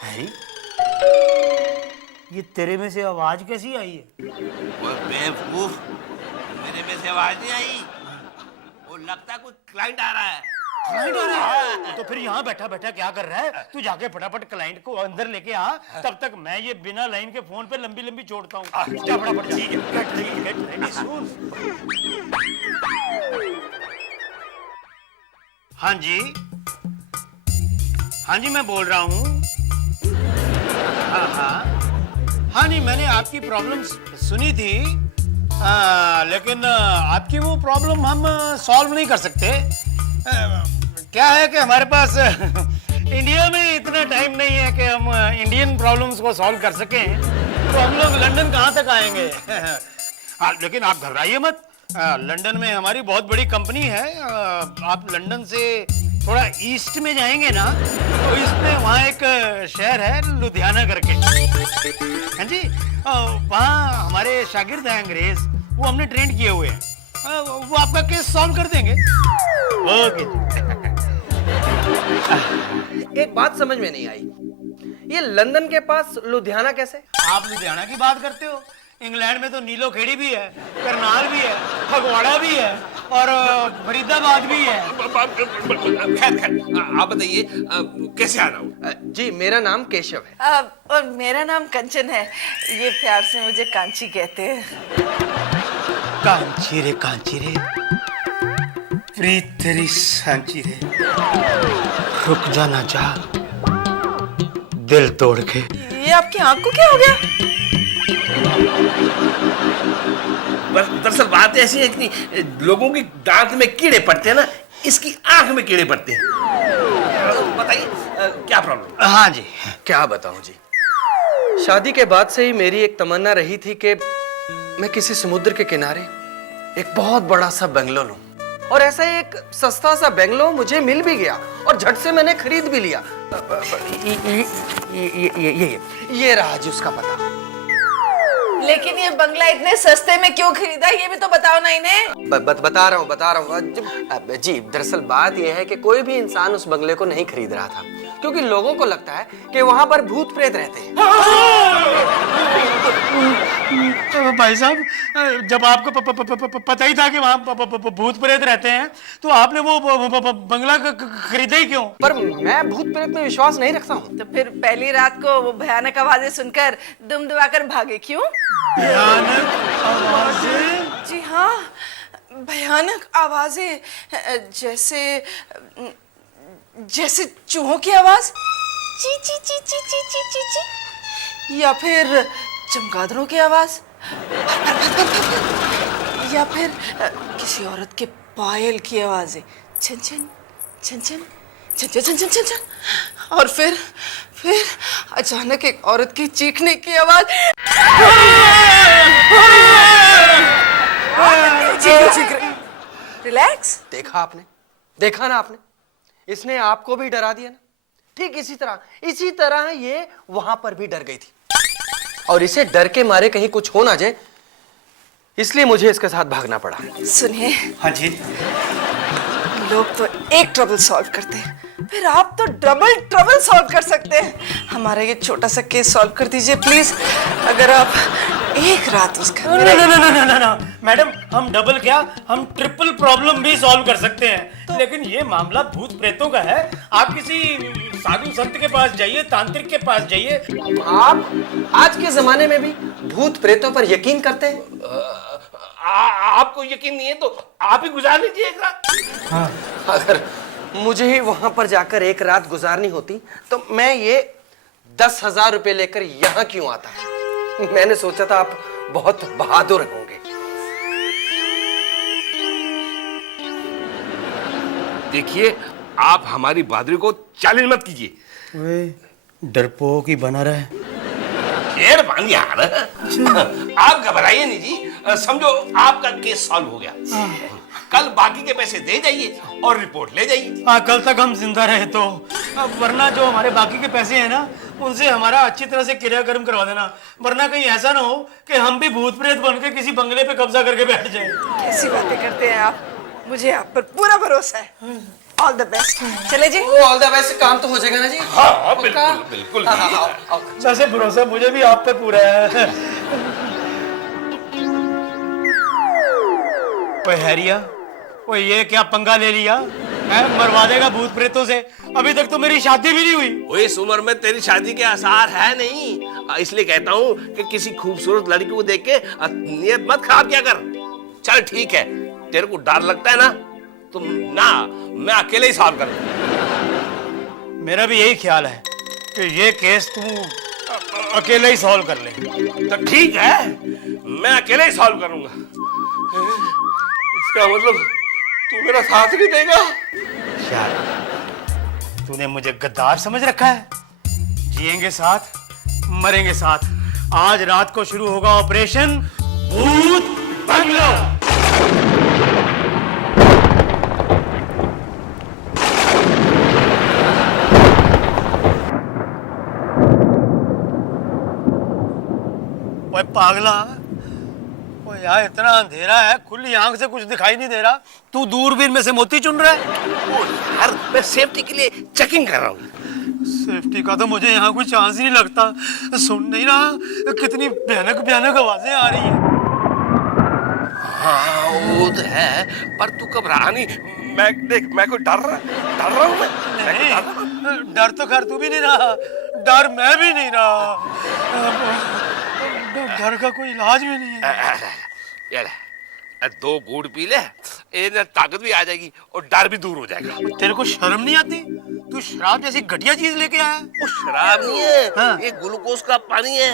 Harry, ये तेरे में से आवाज कैसी आई है? वो बेवकूफ, मेरे में से आवाज नहीं आई। वो लगता है कोई क्लाइंट आ रहा है। क्लाइंट आ रहा है? तो फिर यहाँ बैठा बैठा क्या कर रहा है? तू जाके फटाफट क्लाइंट को अंदर लेके आ, तब तक मैं ये बिना लाइन के फोन पे लंबी लंबी छोड़ता हूँ। जा फटाफट। ठीक है, गेट रेडी सून। हाँ जी, हाँ जी, मैं बोल रहा हूँ। हाँ नहीं, मैंने आपकी प्रॉब्लम सुनी थी, लेकिन आपकी वो प्रॉब्लम हम सॉल्व नहीं कर सकते। क्या है कि हमारे पास इंडिया में इतना टाइम नहीं है कि हम इंडियन प्रॉब्लम्स को सॉल्व कर सकें, तो हम लोग लंदन कहाँ तक आएंगे। लेकिन आप घबराइए मत, लंदन में हमारी बहुत बड़ी कंपनी है। आप लंदन से थोड़ा ईस्ट में जाएंगे ना, तो इसमें वहाँ एक शहर है लुधियाना करके। हाँ जी, वहाँ हमारे शागिर्द हैं अंग्रेज, वो हमने ट्रेन किए हुए हैं। वो आपका केस सॉल्व कर देंगे। ओके। एक बात समझ में नहीं आई, ये लंदन के पास लुधियाना कैसे? आप लुधियाना की बात करते हो? इंग्लैंड में तो नीलो खेड़ी भी है, करनाल भी है, फगवाड़ा भी है और फरीदाबाद भी है। खैर, आप बताइए कैसे आना हो? जी, मेरा नाम केशव है। और मेरा नाम कंचन है। ये प्यार से मुझे कांची कहते हैं। कांची रे, प्रीत तेरी सांची रे, रुक जाना चाह दिल तोड़ के। ये आपकी आंख को क्या हो गया? दरअसल बात ऐसी है कि लोगों की दांत में कीड़े पड़ते हैं ना, इसकी आंख में कीड़े पड़ते हैं। बताइए क्या प्रॉब्लम? हाँ जी। क्या बताऊं जी, शादी के बाद से ही मेरी एक तमन्ना रही थी कि मैं किसी समुद्र के किनारे एक बहुत बड़ा सा बंगलो लूं, और ऐसा एक सस्ता सा बंगलो मुझे मिल भी गया और झट से मैंने खरीद भी लिया। ये रहा जी उसका पता। लेकिन ये बंगला इतने सस्ते में क्यों खरीदा, ये भी तो बताओ ना इन्हें। बता रहा हूँ जी। दरअसल बात यह है कि कोई भी इंसान उस बंगले को नहीं खरीद रहा था, क्योंकि लोगों को लगता है कि वहां पर भूत प्रेत रहते हैं। भाई साहब, जब आपको पता ही था कि वहाँ भूत प्रेत रहते हैं, तो आपने वो बंगला खरीदा ही क्यों? पर मैं भूत प्रेत में विश्वास नहीं रखता हूँ। तो फिर पहली रात को वो भयानक आवाजें सुनकर दुम दबाकर भागे क्यों? भयानक आवाजें? जी हाँ, भयानक आवाजें, जैसे चूहों की आवाज, ची ची ची ची ची ची ची ची, या फिर चमगादड़ों की आवाज, या फिर किसी औरत के पायल की आवाजें, छन छन छन छन छन छन छन छन छन छन, और फिर अचानक एक औरत की चीखने की आवाज। रिलैक्स। देखा ना आपने, इसने आपको भी डरा दिया ना। ठीक इसी तरह ये वहां पर भी डर गई थी, और इसे डर के मारे कहीं कुछ हो ना जाए, इसलिए मुझे इसके साथ भागना पड़ा। सुनिए। हाँ जी। लोग तो एक ट्रबल सॉल्व करते हैं, फिर आप तो डबल ट्रबल सॉल्व कर सकते हैं। हमारा ये छोटा सा केस सॉल्व कर दीजिए प्लीज। अगर आप एक रात उसका ना मैडम, हम डबल क्या, हम ट्रिपल प्रॉब्लम भी सॉल्व कर सकते हैं। लेकिन ये मामला भूत प्रेतों का है, आप किसी साधु संत के पास जाइए, तांत्रिक के पास जाइए। आप आज के जमाने में भी भूत प्रेतों पर यकीन करते हैं? आपको यकीन नहीं है तो आप ही गुजार लीजिए एक रात। हाँ। अगर मुझे ही वहां पर जाकर एक रात गुजारनी होती तो मैं ये 10,000 रुपए लेकर यहाँ क्यों आता? मैंने सोचा था आप बहुत बहादुर होंगे। देखिए, आप हमारी बहादुरी को चैलेंज मत कीजिए। डरपोक ही बना रहे। शेर पानी यार, आप घबराइए नहीं जी। समझो आपका केस सॉल्व हो गया। कल बाकी के पैसे दे जाइए और रिपोर्ट ले जाइए। कल तक हम जिंदा रहे तो, वरना जो हमारे बाकी के पैसे हैं ना, उनसे हमारा अच्छी तरह से क्रियाक्रम करवा देना, वरना कहीं ऐसा ना हो कि हम भी भूत प्रेत बनकर किसी बंगले पे कब्जा करके बैठ जाएं। कैसी बातें करते हैं आप, मुझे आप पर पूरा भरोसा है। All the best. चले जी। All the best. काम तो हो जाएगा ना जी? हाँ पक्का? बिल्कुल बिल्कुल हाँ, जी। हाँ, आओ। वैसे भरोसा मुझे भी आप पे पूरा है। ओए हैरिया, ओए ये क्या पंगा ले लिया है? मरवा देगा भूत प्रेतों से। अभी तक तो मेरी शादी भी नहीं हुई। वो इस उम्र में तेरी शादी के आसार है नहीं, इसलिए कहता हूँ कि किसी खूबसूरत लड़की को देख के नियत मत खराब किया कर। चल ठीक है, तेरे को डर लगता है ना, तुम ना, मैं अकेले ही सॉल्व कर दूंगा। मेरा भी यही ख्याल है कि ये केस तू अकेले ही सॉल्व कर ले। तो ठीक है, मैं अकेले ही सॉल्व करूंगा। इसका मतलब तू मेरा साथ नहीं देगा? यार, तूने मुझे गद्दार समझ रखा है? जिएंगे साथ, मरेंगे साथ। आज रात को शुरू होगा ऑपरेशन भूत बंगलो। ओए पागला, ओए यार इतना अंधेरा है, खुली आंख से कुछ दिखाई नहीं दे रहा। तू दूरबीन में से मोती चुन रहा है? ओ यार, मैं सेफ्टी के लिए चेकिंग कर रहा हूँ। सेफ्टी का तो मुझे यहाँ कोई चांस ही नहीं लगता। सुन नहीं रहा कितनी भयानक भयानक आवाजें आ रही हैं? हाँ वो तो है, पर तू घबरा नहीं। मैं देख, मैं कोई डर रहा हूँ मैं कोई डर रहा हूँ? डर तो खैर तू भी नहीं रहा, डर मैं भी नहीं रहा। डर का कोई इलाज भी नहीं है। यार 2 घूंट पी ले, इधर ताकत भी आ जाएगी और डर भी दूर हो जाएगा। तेरे को शर्म नहीं आती? तू शराब जैसी घटिया चीज लेके आया। वो शराब नहीं है, हाँ। ये ग्लूकोज का पानी है।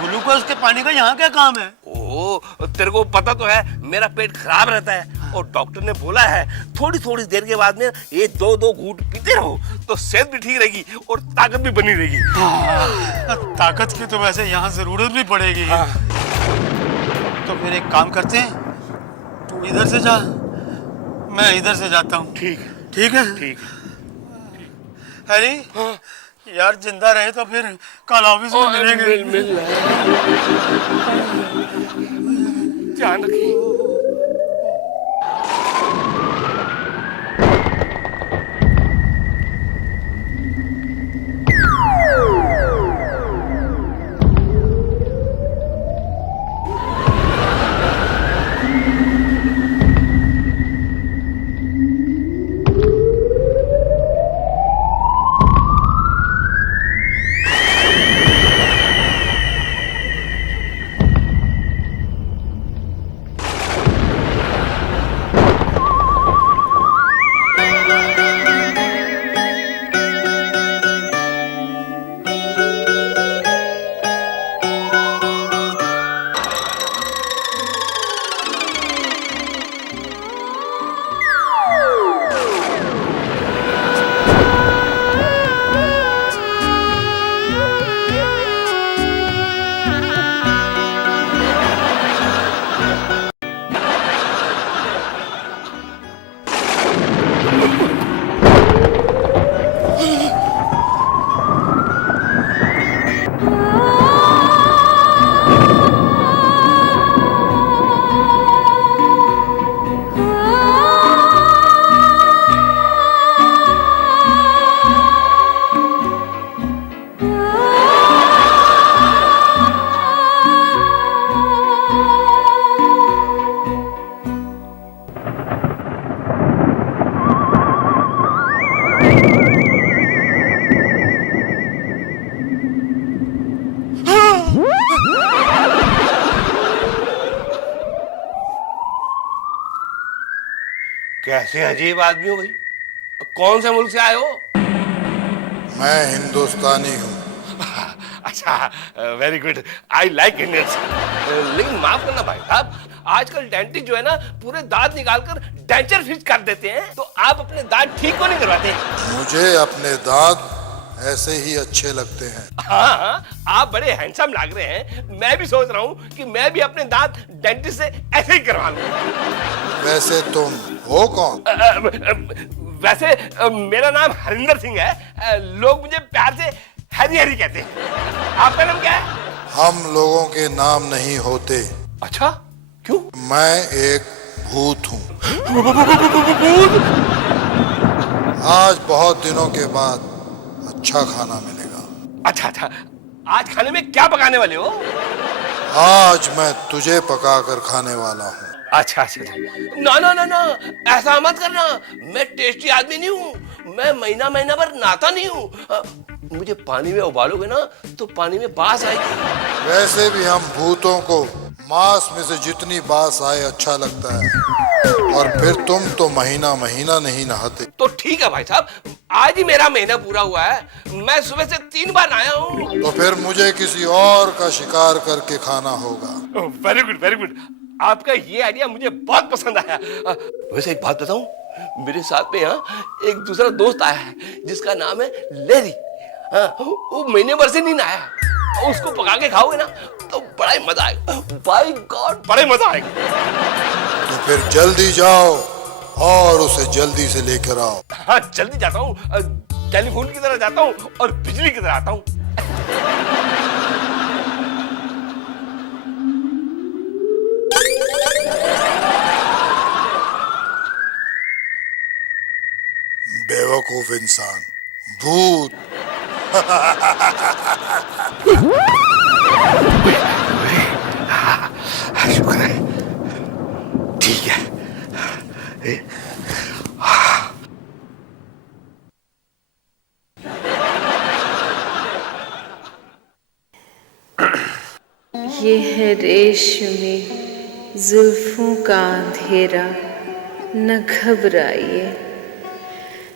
ग्लूकोज के पानी का यहाँ क्या काम है? ओ, तेरे को पता तो है मेरा पेट खराब रहता है और डॉक्टर ने बोला है थोड़ी थोड़ी देर के बाद में ये 2-2 घूंट पीते रहो तो सेहत भी ठीक रहेगी और ताकत भी बनी रहेगी। ताकत की तो वैसे यहाँ जरूरत भी पड़ेगी। तो फिर एक काम करते हैं, तू इधर से जा, मैं इधर से जाता हूँ। ठीक ठीक है? ठीक। हैरी, यार जिंदा रहे तो फिर कल ऑफिस में मिलेंगे। मिल ध्यान रखिए। कैसे अजीब आदमी हो भाई, कौन से मुल्क से आए हो? मैं हिंदुस्तानी हूँ। अच्छा, very good, I like Indians. लेकिन माफ करना भाई साहब, आजकल डेंटिस्ट जो है ना पूरे दांत निकालकर डेंचर फिट कर देते हैं, तो आप अपने दांत ठीक क्यों नहीं करवाते? मुझे अपने दांत ऐसे ही अच्छे लगते हैं। हाँ, आप बड़े हैंडसम लग रहे हैं। मैं भी सोच रहा हूँ कि मैं भी अपने दांत डेंटिस्ट से ऐसे ही करवा लूं। वैसे तुम हो कौन? वैसे मेरा नाम हरिंदर सिंह है, लोग मुझे प्यार से हरी हरी कहते हैं। आपका नाम क्या है? हम लोगों के नाम नहीं होते। अच्छा, क्यों? मैं एक भूत हूँ। आज बहुत दिनों के बाद अच्छा खाना मिलेगा। अच्छा अच्छा, आज खाने में क्या पकाने वाले हो? आज मैं तुझे पकाकर खाने वाला हूँ। अच्छा अच्छा अच्छा। ना ना ना ना, ऐसा मत करना। मैं टेस्टी आदमी नहीं हूँ। मैं महीना महीना भर नहाता नहीं हूँ। मुझे पानी में उबालोगे ना तो पानी में बास आएगी। वैसे भी हम भूतों को मांस में से जितनी बास आए अच्छा लगता है, और फिर तुम तो महीना महीना नहीं नहाते। तो ठीक है भाई साहब, आज ही मेरा महीना पूरा हुआ है। मैं सुबह से 3 बार नहाया हूँ। तो फिर मुझे किसी और का शिकार करके खाना होगा। Very good very good. आपका ये आइडिया मुझे बहुत पसंद आया। वैसे एक बात बताऊं, मेरे साथ में यहाँ एक दूसरा दोस्त आया है जिसका नाम है लेरी। हाँ, वो महीने भर से नहीं नहाया है। उसको पका के खाओगे ना तो बड़ा ही मजा आएगा। बाय गॉड, बड़ा ही मजा आएगा। तो फिर जल्दी जाओ और उसे जल्दी से लेकर आओ। हाँ जल्दी जाता हूँ। टेलीफोन की तरह जाता हूँ और बिजली की तरह आता हूँ। बेवकूफ इंसान, भूत। शुक्र है, ठीक है। ये है रेशमी जुल्फों का अंधेरा, न घबराइए।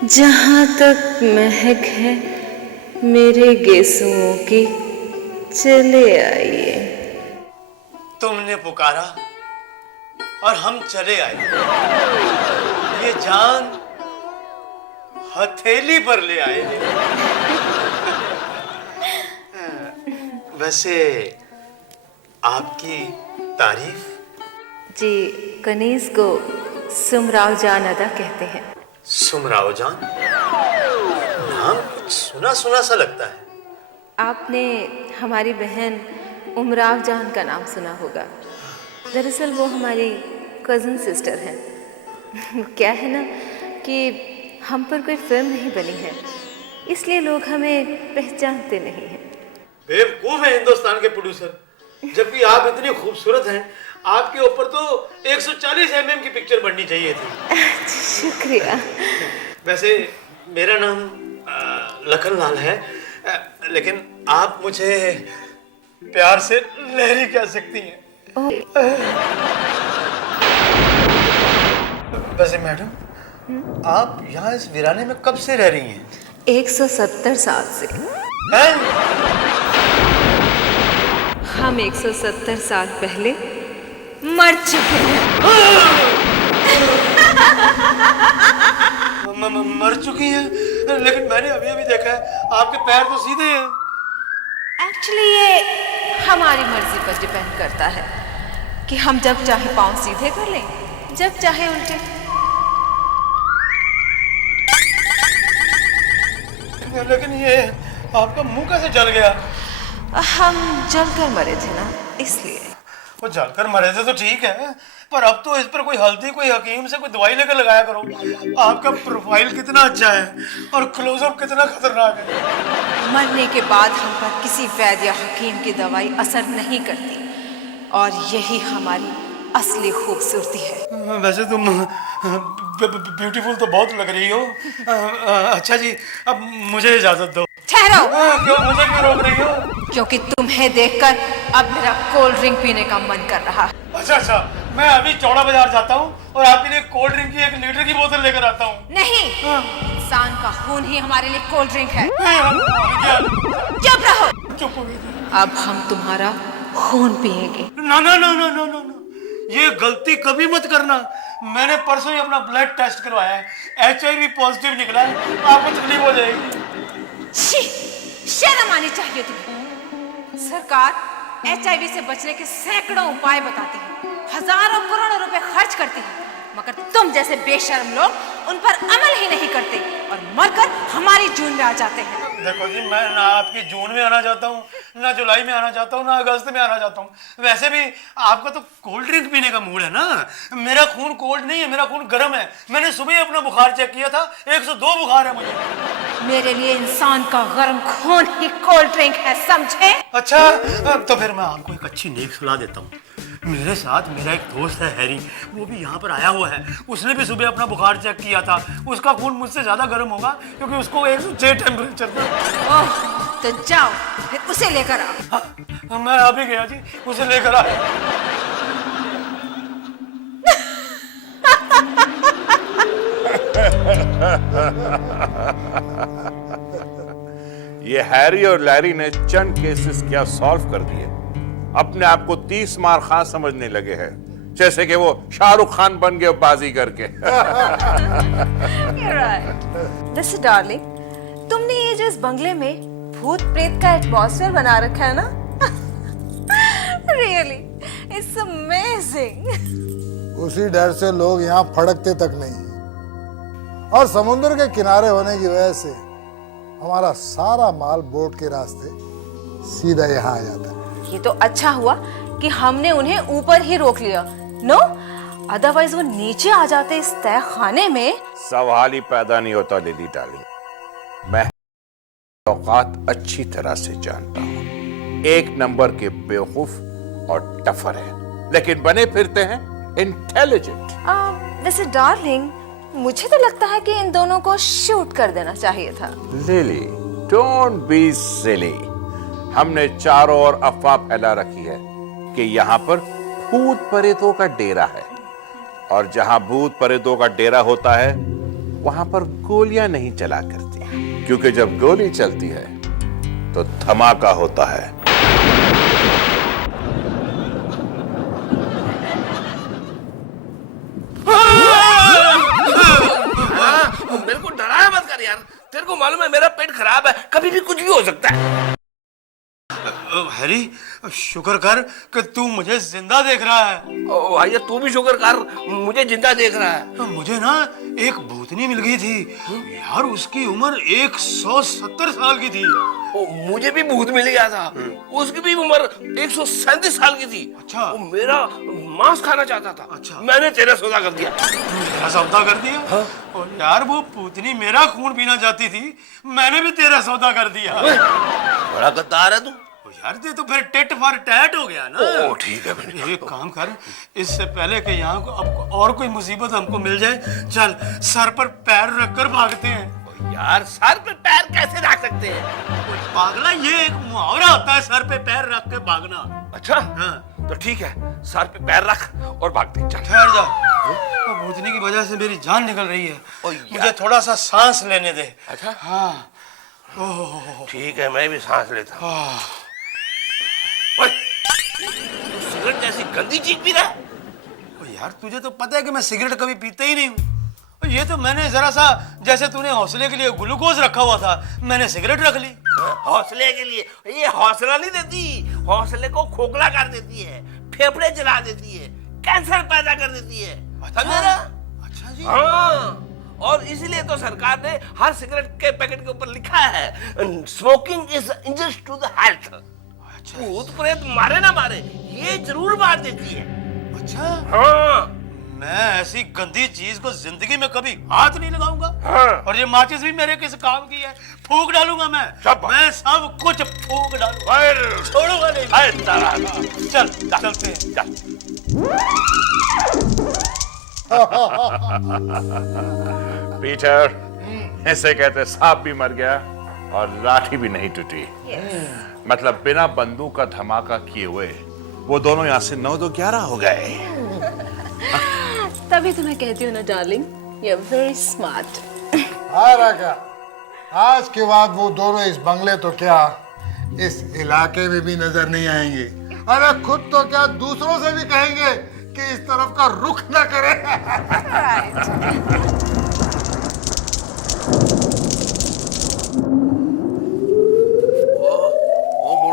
जहाँ तक महक है मेरे गेसुओं की, चले आइए। तुमने पुकारा और हम चले आए। ये जान हथेली पर ले आए। वैसे आपकी तारीफ? जी, कनीज को सुमराव जान अदा कहते हैं। सुमराव जान? नाम कुछ सुना सुना सा लगता है। आपने हमारी बहन उमराव जान का नाम सुना होगा। दरअसल वो हमारी कज़न सिस्टर हैं। क्या है ना कि हम पर कोई फिल्म नहीं बनी है, इसलिए लोग हमें पहचानते नहीं हैं। बेवकूफ है हिंदुस्तान के प्रोड्यूसर। जबकि आप इतनी खूबसूरत हैं, आपके ऊपर तो 140 mm की पिक्चर बननी चाहिए थी। शुक्रिया। वैसे मेरा नाम लखन लाल है, लेकिन आप मुझे प्यार से लहरी कह सकती हैं। वैसे मैडम, आप यहाँ इस वीराने में कब से रह रही हैं? 170 साल से। हैं? हम 170 साल पहले मर चुके हैं। मर चुकी हैं? लेकिन मैंने अभी अभी देखा है आपके पैर तो सीधे हैं। एक्चुअली ये हमारी मर्जी पर डिपेंड करता है कि हम जब चाहे पांव सीधे कर लें, जब चाहे उल्टे। लेकिन ये आपका मुंह कैसे जल गया? हम जलकर मरे थे ना, इसलिए। वो जलकर मरे थे तो ठीक है, पर अब तो इस पर कोई हल्दी, कोई हकीम से कोई दवाई लेकर लगाया करो। आपका प्रोफाइल कितना अच्छा है और क्लोजअप कितना खतरनाक है। मरने के बाद हम पर किसी वैद्य या हकीम की दवाई असर नहीं करती, और यही हमारी असली खूबसूरती है। वैसे तुम ब्यूटीफुल तो बहुत लग रही हो। अच्छा जी, अब मुझे इजाजत दो। ठहरो। क्यों, मुझे क्यों रोक रही हो? क्योंकि तुम्हें देखकर अब मेरा कोल्ड ड्रिंक पीने का मन कर रहा है। अच्छा, मैं अभी चौड़ा बाजार जाता हूँ और आपके लिए कोल्ड ड्रिंक की 1 लीटर की बोतल लेकर आता हूँ। नहीं, इंसान का खून ही हमारे लिए कोल्ड ड्रिंक है। चुप रहो। चुप हो गई। अब हम तुम्हारा खून पिएंगे। ना ना ना ना ना ना, ये गलती कभी मत करना। मैंने परसों ही अपना ब्लड टेस्ट करवाया है, HIV पॉजिटिव निकला है। आपको तकलीफ हो जाएगी। शर्म आनी चाहिए तुम्हें। सरकार HIV से बचने के सैकड़ों उपाय बताती है, हजारों करोड़ों रुपए खर्च करती है, मगर तुम जैसे बेशर्म लोग उन पर अमल ही नहीं करते और मरकर हमारी जून में आ जाते हैं। देखो जी, मैं ना आपकी जून में आना चाहता हूँ, ना जुलाई में आना चाहता हूँ ना अगस्त में आना चाहता हूँ। वैसे भी आपका तो कोल्ड ड्रिंक पीने का मूड है ना। मेरा खून कोल्ड नहीं है, मेरा खून गर्म है। मैंने सुबह ही अपना बुखार चेक किया था, 102 बुखार है मुझे। मेरे लिए इंसान का गर्म खून ही कोल्ड ड्रिंक है, समझे? अच्छा, तो फिर मैं आपको एक अच्छी नेक सलाह देता हूँ। मेरे साथ मेरा एक दोस्त है हैरी, वो भी यहाँ पर आया हुआ है। उसने भी सुबह अपना बुखार चेक किया था। उसका खून मुझसे ज्यादा गर्म होगा क्योंकि उसको 106 टेम्परेचर था। ओह, तो जाओ फिर उसे लेकर आओ। हाँ, मैं अभी गया जी, उसे लेकर आया। ये हैरी और लैरी ने चंद केसेस क्या सॉल्व कर दिए। अपने आप को 30 मार खां समझने लगे हैं, जैसे कि वो शाहरुख खान बन गए बाजी करके। वैसे डार्लिंग, तुमने ये जो इस बंगले में भूत प्रेत का एटमॉस्फेयर बना रखा है ना, रियली इट्स अमेजिंग। उसी डर से लोग यहाँ फड़कते तक नहीं, और समुद्र के किनारे होने की वजह से हमारा सारा माल बोट के रास्ते सीधा यहाँ आ जाता है। ये तो अच्छा हुआ कि हमने उन्हें ऊपर ही रोक लिया। नो, अदरवाइज वो नीचे आ जाते इस तय खाने में। सवाल ही पैदा नहीं होता लिली डार्लिंग। मैं औकात अच्छी तरह से जानता हूँ। एक नंबर के बेवकूफ और टफर है, लेकिन बने फिरते हैं इंटेलिजेंट। वैसे डार्लिंग, मुझे तो लगता है कि इन दोनों को शूट कर देना चाहिए था। Lily, don't be silly. हमने चारों ओर अफवाह फैला रखी है कि यहाँ पर भूत प्रेतों का डेरा है, और जहाँ भूत प्रेतों का डेरा होता है वहां पर गोलियां नहीं चला करती, क्योंकि जब गोली चलती है तो धमाका होता है। मेरे को डराया मत कर यार। तेरे को मालूम है मेरा पेट खराब है, कभी भी कुछ भी हो सकता है। हैरी, शुक्र कर कि तू मुझे जिंदा देख रहा है। ओ भैया, तू भी शुक्र कर, मुझे जिंदा देख रहा है। मुझे ना एक भूतनी मिल गई थी यार, उसकी उम्र 170 साल की थी। ओ, मुझे भी भूत मिल गया था, उसकी भी उम्र 137 साल की थी। अच्छा। वो मेरा मांस खाना चाहता था। अच्छा। मैंने तेरा सौदा कर दिया। तेरा सौदा कर दिया? हाँ? और यार वो भूतनी मेरा खून पीना चाहती थी, मैंने भी तेरा सौदा कर दिया। बड़ा गद्दार है तू यार। ये तो फिर टेट फॉर टैट हो गया ना। ओ ठीक है फिर। एक काम कर, इससे पहले कि यहाँ अब और कोई मुसीबत हमको मिल जाए, चल सर पर पैर रखकर भागते हैं। यार, सर पे पैर कैसे रख सकते हैं? पागला, ये एक मुहावरा होता है, सर पे पैर रख के भागना। अच्छा हाँ। तो ठीक है, सर पे पैर रख और भागते चल। ठहर जा, तो भूतनी की वजह से मेरी जान निकल रही है। मुझे थोड़ा सा सांस लेने दे। अच्छा हाँ। ठीक है, मैं भी सांस लेता हूँ। ओए, तू सिगरेट जैसी गंदी चीज पी रहा है। यार तुझे तो पता है कि मैं सिगरेट कभी पीता ही नहीं हूँ। ये तो मैंने जरा सा, जैसे तूने हौसले के लिए ग्लूकोज रखा हुआ था, मैंने सिगरेट रख ली। हौसले के लिए? ये हौसला नहीं देती, हौसले को खोखला कर देती है, फेफड़े जला देती है, कैंसर पैदा कर देती है। समझे ना? अच्छा जी। हाँ, और इसीलिए तो सरकार ने हर सिगरेट के पैकेट के ऊपर लिखा है, smoking is injurious to the health. भूत प्रेत मारे ना मारे, ये जरूर मार देती है। अच्छा। हाँ। मैं ऐसी गंदी चीज को जिंदगी में कभी हाथ नहीं लगाऊंगा। हाँ। और ये माचिस भी मेरे किस काम की है, फूंक डालूंगा मैं। मैं सब कुछ फूंक डालूंगा, छोड़ूंगा नहीं। चल चलते हैं। पीटर, ऐसे कहते सांप भी मर गया और लाठी भी नहीं टूटी। मतलब बिना बंदूक का धमाका किए हुए वो दोनों यहाँ से 9 तो 11 हो गए। तभी तो मैं कहती हूँ ना darling, you are very smart. हाँ राका, आज के बाद वो दोनों इस बंगले तो क्या, इस इलाके में भी नजर नहीं आएंगे। अरे खुद तो क्या, दूसरों से भी कहेंगे कि इस तरफ का रुख ना करे।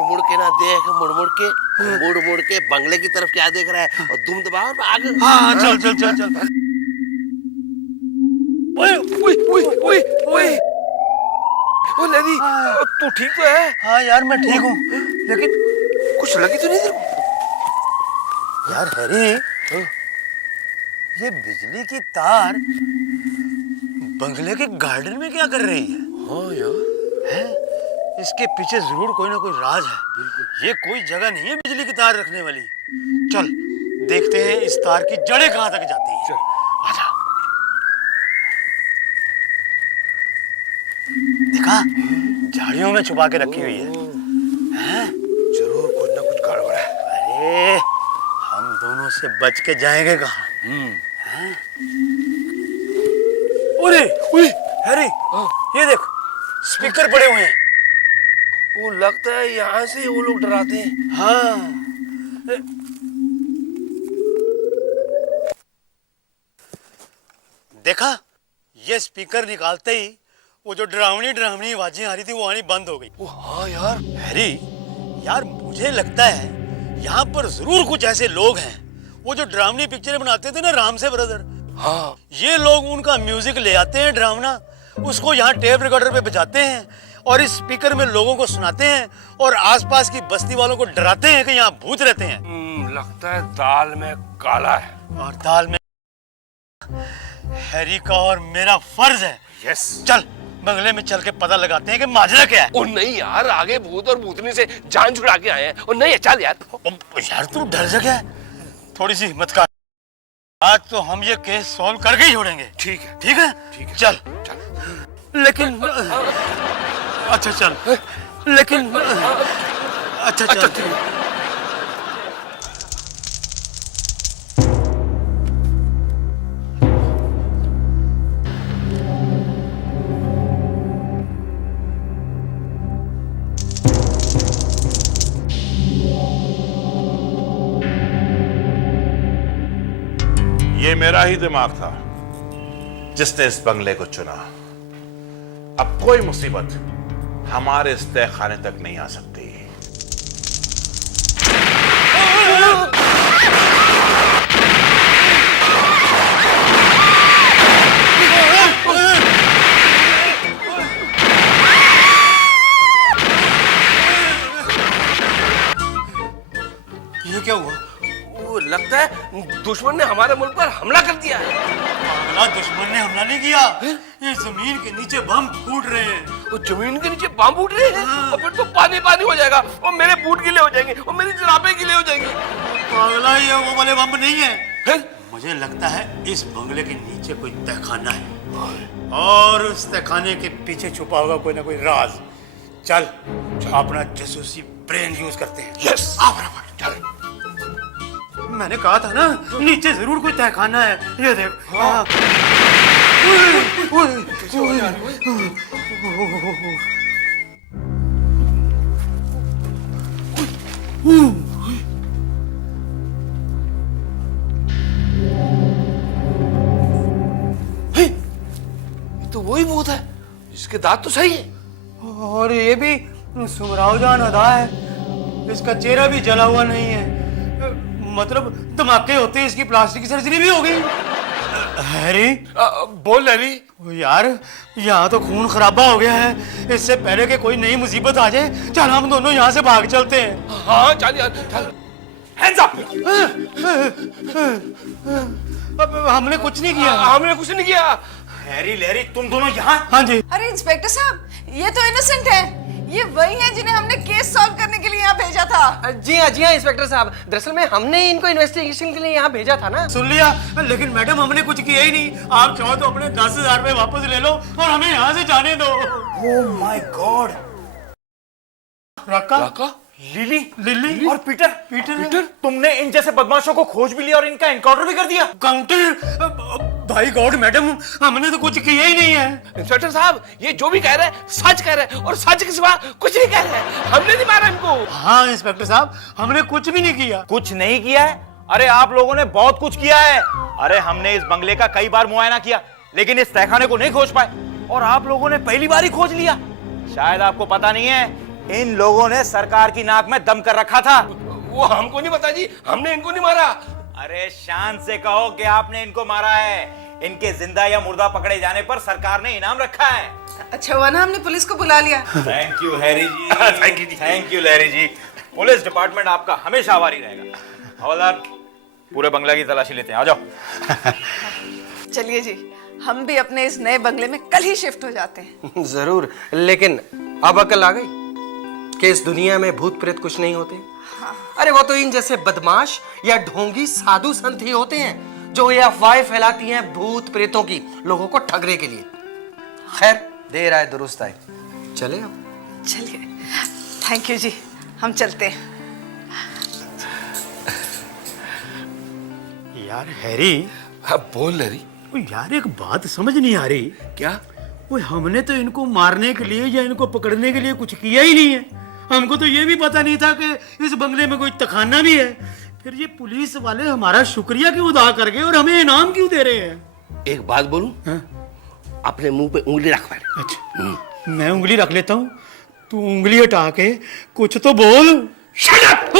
मुड़ के ना देख, मुड़ के बंगले की तरफ क्या देख रहा है, और तुम दबाओ ना आगे। हाँ, चल चल चल चल। ओए ओए ओए ओए ओए, ओ लैरी, तू ठीक तो है? हाँ यार मैं ठीक हूँ, लेकिन कुछ लगी तो नहीं तेरे को? यार हैरी, ये बिजली की तार बंगले के गार्डन में क्या कर रही है? हाँ यार, हैं? इसके पीछे जरूर कोई ना कोई राज है। ये कोई जगह नहीं है बिजली की तार रखने वाली। चल देखते हैं इस तार की जड़ें कहाँ तक जाती हैं। चल। आजा। देखा, झाड़ियों में छुपा के रखी हुई है। हैं? जरूर कुछ ना कुछ गड़बड़ है। अरे हम दोनों से बच के जाएंगे कहाँ? हैं? अरे हैरी, ये देख, स्पीकर पड़े हुए हैं। वो लगता है यहाँ से वो लोग डराते हैं। हाँ। देखा, ये स्पीकर निकालते ही वो जो डरावनी डरावनी आवाजें आ रही थी वो आनी बंद हो गई। ओ हाँ यार, हैरी, यार मुझे लगता है यहाँ पर जरूर कुछ ऐसे लोग हैं, वो जो डरावनी पिक्चरें बनाते थे ना, राम से ब्रदर। हाँ ये लोग उनका म्यूजिक ले आते हैं डरावना, उसको यहाँ टेप रिकॉर्डर पे बजाते हैं और इस स्पीकर में लोगों को सुनाते हैं और आसपास की बस्ती वालों को डराते हैं कि यहाँ भूत रहते हैं। लगता है दाल में काला है। और दाल में हैरी का और मेरा फर्ज है। यस। चल बंगले में चल के पता लगाते हैं कि माजरा क्या है। ओ नहीं यार, आगे भूत और भूतनी से जान छुड़ा के आए हैं। ओ नहीं, चल यार। यार तू डर जा क्या? थोड़ी सी हिम्मत कर। आज तो हम ये केस सॉल्व करके ही छोड़ेंगे। ठीक है, ठीक है, ठीक है। चल चल। लेकिन अच्छा चल, लेकिन अच्छा चल। ये मेरा ही दिमाग था जिसने इस बंगले को चुना। अब कोई मुसीबत हमारे इस तहखाने तक नहीं आ सकती। ये क्या हुआ? वो लगता है दुश्मन ने हमारे मुल्क पर हमला कर दिया है। पागला, दुश्मन ने हमला नहीं किया। ये जमीन के नीचे बम फूट रहे हैं। वो जमीन के नीचे बम फूट रहे हैं और फिर तो पानी पानी हो जाएगा और मेरे बूट गीले हो जाएंगे और मेरी जुराबें गीले हो जाएंगी। पागला, ये वो वाले बम नहीं है। फिर मुझे लगता है इस बंगले के नीचे कोई तहखाना है और उस तहखाने के पीछे छुपा होगा कोई ना कोई राज। चल अपना जासूसी ब्रेन यूज करते हैं। यस। आ फटाफट चल। मैंने कहा था ना, नीचे जरूर कोई तहखाना है। ये देख। हाँ। तो वही भूत है, इसके दांत तो सही है। और ये भी सुमरावजान अदा है, इसका चेहरा भी जला हुआ नहीं है। मतलब धमाके होते इसकी प्लास्टिक सर्जरी भी हो गई। हैरी, बोल लैरी। यार यहाँ तो खून खराबा हो गया है। इससे पहले कि कोई नई मुसीबत आ जाए, चल हम दोनों यहाँ से भाग चलते हैं। हाँ चल यार, चल। Hands up! अब हमने कुछ नहीं किया। हमने कुछ नहीं किया। हैरी लैरी, तुम दोनों यहाँ? हाँ जी। अरे इंस्पेक्टर साहब, ये तो इनोसेंट है। ये वही है जिन्हें हमने केस सॉल्व करने के लिए यहाँ भेजा था। जी हाँ इंस्पेक्टर साहब, दरअसल में हमने इनको इन्वेस्टिगेशन के लिए यहाँ भेजा था ना। सुन लिया, लेकिन मैडम हमने कुछ किया ही नहीं। आप चाहो तो अपने 10,000 रुपए वापस ले लो और हमें यहाँ से जाने दो। Oh my God. Raka, lily lily और पीटर पीटर, तुमने इन जैसे बदमाशों को खोज भी लिया और इनका एनकाउंटर भी कर दिया। काउंटर? भाई गॉड मैडम, हमने तो कुछ किया ही नहीं है। इंस्पेक्टर साहब, ये जो भी कह रहे हैं सच कह रहे हैं और सच के सिवा कुछ नहीं कह रहे हैं। हमने नहीं मारा इनको। हाँ इंस्पेक्टर साहब, हमने कुछ भी नहीं किया। कुछ नहीं किया है? अरे आप लोगों ने बहुत कुछ किया है। अरे हमने इस बंगले का कई बार मुआयना किया, लेकिन इस तहखाने को नहीं खोज पाए और आप लोगों ने पहली बार ही खोज लिया। शायद आपको पता नहीं है, इन लोगों ने सरकार की नाक में दम कर रखा था। वो हमको नहीं पता जी, हमने इनको नहीं मारा। अरे शान से कहो कि आपने इनको मारा है। इनके जिंदा या मुर्दा पकड़े जाने पर सरकार ने इनाम रखा है। अच्छा हुआ ना हमने पुलिस को बुला लिया। Thank you Harry ji. Thank you ji. Thank you Lahiri ji. Police department आपका हमेशा आभारी रहेगा। हवलदार, पूरे बंगला की तलाशी लेते हैं, आ जाओ। चलिए जी, हम भी अपने इस नए बंगले में कल ही शिफ्ट हो जाते हैं। जरूर, लेकिन अब अकल आ गई कि इस दुनिया में भूत प्रेत कुछ नहीं होते। अरे वो तो इन जैसे बदमाश या ढोंगी साधु संत ही होते हैं जो ये अफवाहें फैलाती हैं भूत प्रेतों की, लोगों को ठगने के लिए। खैर, देर आए दुरुस्त आए, चले अब। चलिए, थैंक यू जी, हम चलते हैं। यार हैरी, अब बोल लहरी। ओ यार एक बात समझ नहीं आ रही। क्या? वो हमने तो इनको मारने के लिए या इनको पकड़ने के लिए कुछ किया ही नहीं है। हमको तो ये भी पता नहीं था कि इस बंगले में कोई तखाना भी है। फिर ये पुलिस वाले हमारा शुक्रिया क्यों अदा कर गए और हमें इनाम क्यों दे रहे हैं? एक बात बोलूं? हाँ? अपने मुंह पे उंगली रख पहले। अच्छा, मैं उंगली रख लेता हूँ, तू उंगली हटा के कुछ तो बोल। Shut up!